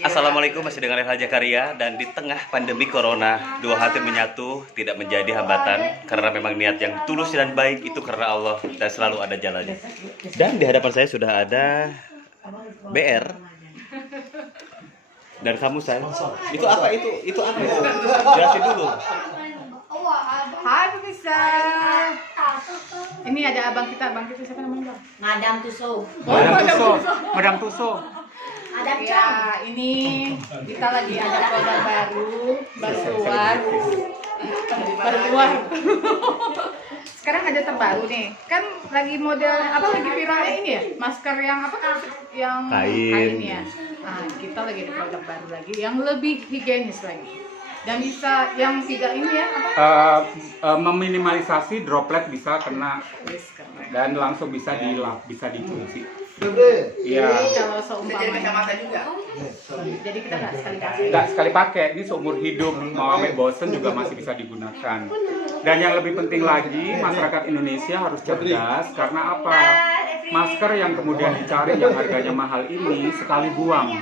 Assalamualaikum, masih dengan Reha Jakaria. Dan di tengah pandemi corona, dua hati menyatu tidak menjadi hambatan. Karena memang niat yang tulus dan baik itu karena Allah, dan selalu ada jalannya. Dan di hadapan saya sudah ada BR. Dan kamu saya. Itu apa itu? Itu apa itu? Jelasin dulu. Hai pemirsa. Ini ada abang kita siapa namanya? Madam Tuso. Madam Tuso. Ya, ini kita lagi ada produk baru keluar. Sekarang ada terbaru nih. Kan lagi model apa lagi viralnya ini ya? Masker yang apa? Yang kain ya. Nah, kita lagi ada produk baru lagi yang lebih higienis lagi. Dan bisa yang tidak ini ya apa? Meminimalisasi droplet bisa kena dan langsung bisa dilap, bisa dicuci. Iya. Kalau seumpamanya jadi kita nggak sekali pakai. Ini seumur hidup, mau sampai bosen juga masih bisa digunakan. Dan yang lebih penting lagi, masyarakat Indonesia harus cerdas karena apa? Masker yang kemudian dicari yang harganya mahal ini sekali buang.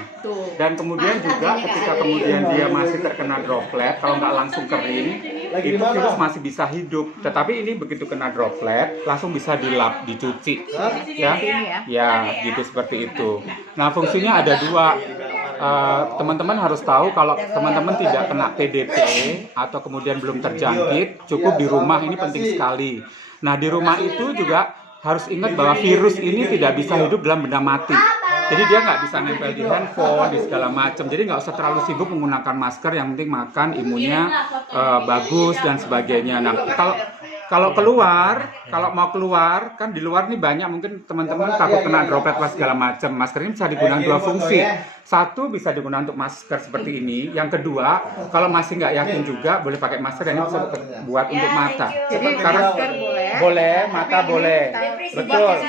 Dan kemudian juga ketika kemudian dia masih terkena droplet, kalau nggak langsung kering, itu virus masih bisa hidup. Tetapi ini begitu kena droplet, langsung bisa dilap, dicuci. Ya, gitu seperti itu. Nah, fungsinya ada dua. Teman-teman harus tahu kalau teman-teman tidak kena PDP atau kemudian belum terjangkit, cukup di rumah, ini penting sekali. Nah, di rumah itu juga harus ingat bahwa virus ini tidak bisa hidup dalam benda mati. Jadi dia nggak bisa nempel di handphone, di segala macam. Jadi nggak usah terlalu sibuk menggunakan masker, yang penting makan, imunnya bagus dan sebagainya. Nah, kalau mau keluar, kan di luar nih banyak mungkin teman-teman takut kena droplet segala macam. Masker ini bisa digunakan dua fungsi. Satu, bisa digunakan untuk masker seperti ini. Yang kedua, kalau masih nggak yakin juga boleh pakai masker dan ini bisa buat untuk mata. Jadi Karena boleh, mata boleh. Betul.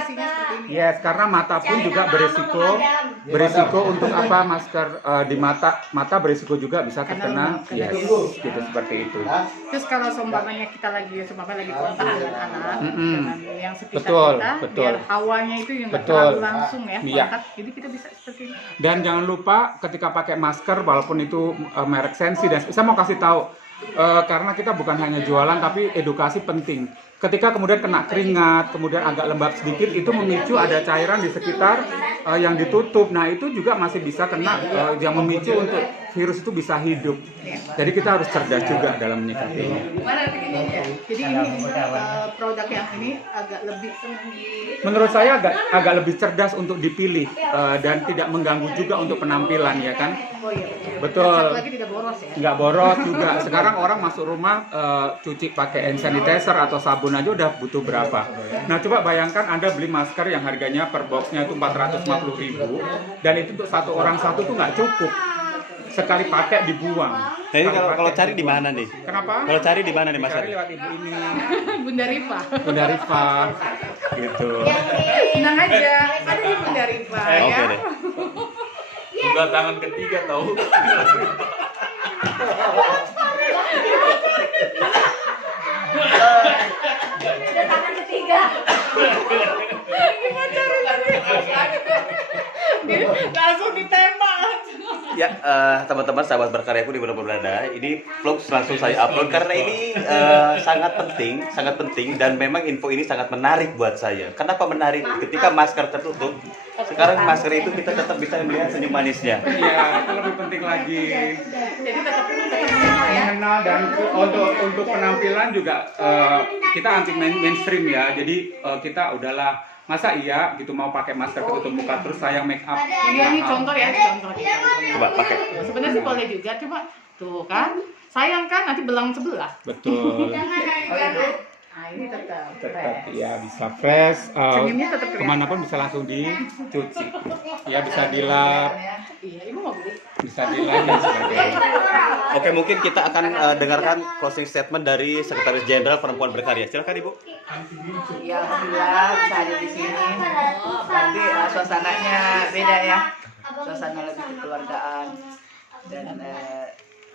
Yes, karena mata pun juga berisiko untuk apa, masker di mata berisiko juga bisa terkena. Yes, gitu seperti itu. Terus kalau seumpamanya kita lagi kontak dengan anak, dengan yang sekitar Betul. biar hawanya itu yang nggak Betul. terlalu langsung ya Iya. kontak, jadi kita bisa seperti ini. Dan jangan lupa ketika pakai masker, walaupun itu merek Sensi, dan saya mau kasih tahu karena kita bukan hanya jualan tapi edukasi penting. Ketika kemudian kena keringat, kemudian agak lembab sedikit, itu memicu ada cairan di sekitar yang ditutup. Nah, itu juga masih bisa kena yang memicu untuk virus itu bisa hidup. Jadi kita harus cerdas juga dalam menyikapinya. Jadi ini produk yang ini agak lebih Menurut saya agak lebih cerdas untuk dipilih dan tidak mengganggu juga untuk penampilan, ya kan? Betul. Satu lagi tidak boros ya. Nggak boros juga. Sekarang orang masuk rumah cuci pakai hand sanitizer atau sabun aja udah butuh berapa. Nah, coba bayangkan Anda beli masker yang harganya per boxnya itu 450.000 dan itu untuk satu orang satu tuh nggak cukup. Sekali pakai dibuang. Nah, ini kalau cari di mana nih? Kenapa? Kalau cari di mana nih, Mas? Cari lewat ibu ini. Bunda Rifa. Bunda Rifa. Gitu. Tenang aja, ada di Bunda Rifa ya. Oke deh. Juga tangan ketiga tahu. Udah tangan ketiga. Gimana langsung ditembak. Ya, teman-teman sahabat berkaryaku di mana-mana berada, ini vlog langsung saya upload karena ini sangat penting dan memang info ini sangat menarik buat saya. Kenapa menarik? Ketika masker tertutup, sekarang masker itu kita tetap bisa melihat senyum manisnya. Iya, itu lebih penting lagi. Jadi tetap mengenal ya. Mengenal, dan untuk penampilan juga kita anti mainstream ya. Jadi kita udahlah, masa iya gitu mau pakai masker ketutup muka terus sayang make up. Ini contoh ya, contoh. Coba pakai. Sebenarnya sih boleh juga, coba tuh kan. Sayang kan nanti belang sebelah. Betul. Nah, ini tetap Ya bisa fresh. Senyumnya tetap kelihatan. Kemanapun bisa langsung dicuci. Ya bisa dilap, Iya, ibu mau beli. bisa dilap dan sebagainya. Oke, mungkin kita akan dengarkan closing statement dari Sekretaris Jenderal Perempuan Berkarya. Silakan, Ibu. Ya, alhamdulillah bisa ada di sini. Nanti suasananya beda ya. Suasana lebih kekeluargaan dan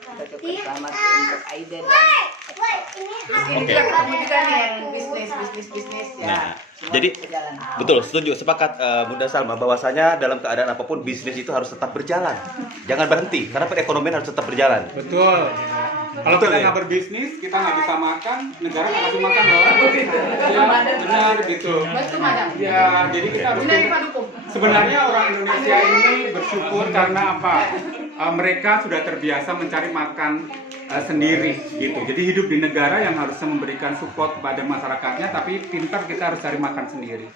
kita ucapkan selamat untuk Aida dan ini juga ketemu juga nih yang bisnis ya. Nah, jadi betul setuju, sepakat Bunda Salma bahwasanya dalam keadaan apapun bisnis itu harus tetap berjalan. jangan berhenti karena perekonomian harus tetap berjalan. Betul. Kalau Betul, kita ya? nggak berbisnis, kita nggak bisa makan, negara nggak kasih makan loh. Ya, benar gitu. Betul, Madam. Ya, jadi kita harus. Benar, Pak Dukung. Sebenarnya orang Indonesia ini bersyukur karena apa? Mereka sudah terbiasa mencari makan sendiri gitu. Jadi hidup di negara yang harusnya memberikan support kepada masyarakatnya, tapi pintar kita harus cari makan sendiri.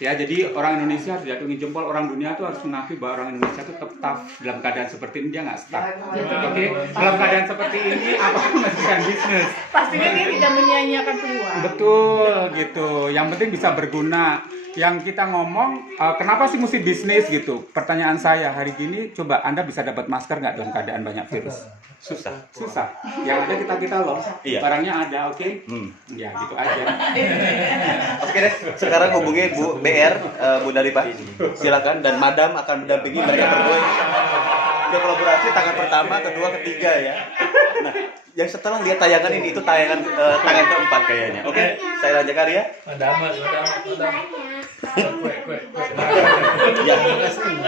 Ya, jadi orang Indonesia harus jatuhin jempol, orang dunia tuh harus mengakui bahwa orang Indonesia tuh tetap tough dalam keadaan seperti ini, dia nggak stuck. Oke, dalam keadaan seperti ini apapun masih bisa bisnis. Pastinya dia tidak menyia-nyiakan peluang. Betul gitu. Yang penting bisa berguna. Yang kita ngomong, kenapa sih mesti bisnis gitu? Pertanyaan saya hari gini, coba Anda bisa dapat masker nggak dalam keadaan banyak virus? Susah. Susah. Yang ada kita loh. Iya. Barangnya ada, oke? Ya gitu aja. Oke deh, sekarang hubungi Bu BR, Bu Daripa. Silakan dan Madam akan mendampingi mereka berdua. Udah kolaborasi tangan pertama, kedua, ketiga ya. Nah, yang setelah lihat tayangan ini itu tayangan tangan keempat kayaknya. Oke, saya Raja Karya. Ya,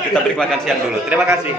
kita beri makan siang dulu. Terima kasih.